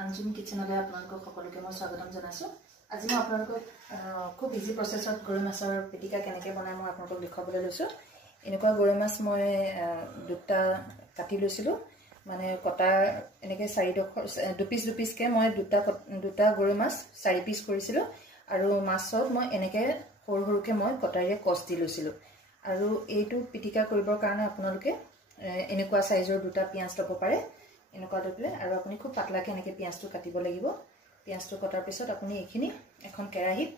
আঞ্জুম কিচেনলৈ আপোনালোকক সকলোকে মই স্বাগতম জনাইছো। আজি মই আপোনালোকক খুব ইজি প্ৰসেছত গৰৈ মাছৰ পিটিকা কেনেকৈ বনাই মই আপোনালোকক দেখাবলৈ লৈছো। এনেকুৱা গৰৈ মাছ মই দুটা কাটি লৈছিলো, মানে কটা এনেকৈ 4 পিচকে মই দুটা গৰৈ মাছ 4 পিচ কৰিছিলো আৰু মাছত মই এনেকৈ সৰু সৰুকৈ মই কটাৰীৰে কচ দি লৈছিলো। আৰু এইটো পিটিকা কৰিবৰ কাৰণে আপোনালোকে এনেকুৱা সাইজৰ দুটা পিয়াজ ল'ব পাৰে, এনেকুৱা দিলে। আৰু আপুনি খুব পাতলাকে এনেকৈ পিয়াজটো কাটিব লাগিব। পিয়াজটো কটাৰ পিছত আপুনি এইখিনি এখন কেৰাহীত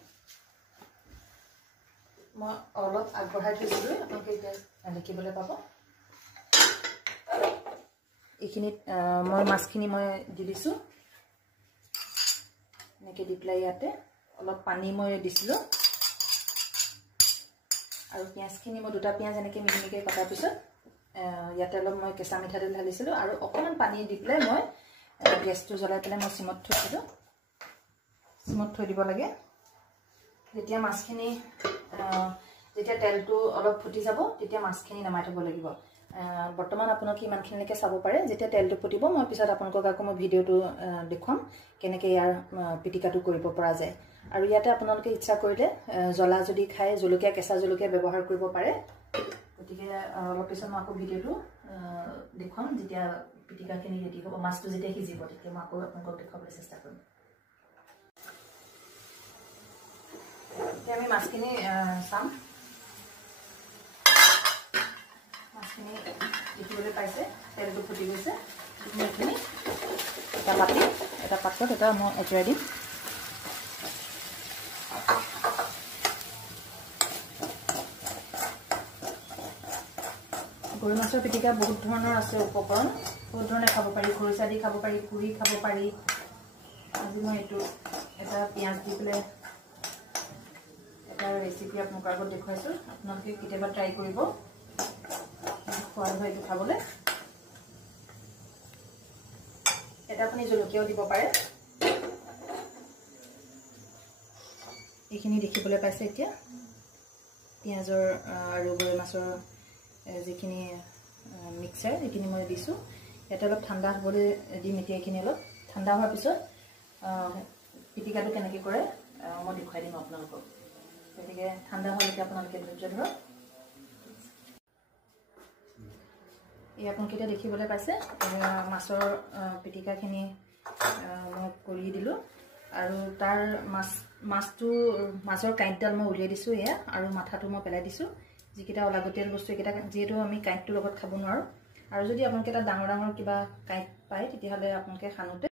মই অলপ আগবঢ়াই থৈছিলোঁ, আপোনালোকে এতিয়া দেখিবলৈ পাব। এইখিনিত মই মাছখিনি মই দি দিছোঁ, এনেকৈ দি পেলাই ইয়াতে অলপ পানী মই দিছিলোঁ। আৰু পিঁয়াজখিনি মই দুটা পিঁয়াজ এনেকৈ মিহি মিহিকৈ কটাৰ পিছত ইয়াতে অলপ মই কেঁচা মিঠাতেল ঢালিছিলোঁ আৰু অকণমান পানী দি পেলাই মই গেছটো জ্বলাই পেলাই মই চিমত থৈছিলোঁ। চিমত থৈ দিব লাগে। যেতিয়া মাছখিনি যেতিয়া তেলটো অলপ ফুটি যাব তেতিয়া মাছখিনি নমাই থ'ব লাগিব। বৰ্তমান আপোনালোকে ইমানখিনিলৈকে চাব পাৰে। যেতিয়া তেলটো ফুটিব মই পিছত আপোনালোকক আকৌ মই ভিডিঅ'টো দেখুৱাম কেনেকৈ ইয়াৰ পিটিকাটো কৰিব পৰা যায়। আৰু ইয়াতে আপোনালোকে ইচ্ছা কৰিলে জ্বলা যদি খায় জলকীয়া, কেঁচা জলকীয়া ব্যৱহাৰ কৰিব পাৰে। গতিকে অলপ পিছত মই আকৌ ভিডিঅ'টো দেখুৱাম, যেতিয়া পিটিকাখিনি ৰেডি হ'ব, মাছটো যেতিয়া সিজিব তেতিয়া মই আকৌ আপোনালোকক দেখুৱাবলৈ চেষ্টা কৰিম। এতিয়া আমি মাছখিনি চাম। মাছখিনি দেখিবলৈ পাইছে তেলটো ফুটি গৈছে। এইখিনি এটা পাত্ৰত এটা মই একেৰাই দিম। গৰৈ মাছৰ পিটিকা বহুত ধৰণৰ আছে উপকৰণ, বহুত ধৰণে খাব পাৰি। খৰিচা দি খাব পাৰি, পুৰি খাব পাৰি। আজি মই এইটো এটা পিঁয়াজ দি পেলাই এটা ৰেচিপি আপোনালোকৰ আগত দেখুৱাইছোঁ। আপোনালোকে কেতিয়াবা ট্ৰাই কৰিব, সোৱাদ হয় এইটো খাবলৈ। এটা আপুনি জলকীয়াও দিব পাৰে। এইখিনি দেখিবলৈ পাইছে এতিয়া পিঁয়াজৰ আৰু গৰৈ মাছৰ যিখিনি মিক্সাৰ সেইখিনি মই দিছোঁ। ইয়াতে অলপ ঠাণ্ডা হ'বলৈ দিম। এতিয়া এইখিনি অলপ ঠাণ্ডা হোৱাৰ পিছত পিটিকাটো কেনেকৈ কৰে মই দেখুৱাই দিম আপোনালোকক। গতিকে ঠাণ্ডা হোৱালৈকে আপোনালোকে ধৈৰ্য ধৰক। এই আপোনালোকে এতিয়া দেখিবলৈ পাইছে মাছৰ পিটিকাখিনি মই কৰি দিলোঁ। আৰু তাৰ মাছৰ কাঁইটডাল মই উলিয়াই দিছোঁ এয়া, আৰু মাথাটো মই পেলাই দিছোঁ। যিকেইটা অলাগতিয়াল বস্তু এইকেইটা যিহেতু আমি কাঁইটটোৰ লগত খাব নোৱাৰোঁ। আৰু যদি আপোনালোকে এটা ডাঙৰ ডাঙৰ কিবা কাঁইট পায় তেতিয়াহ'লে আপোনালোকে সানোতে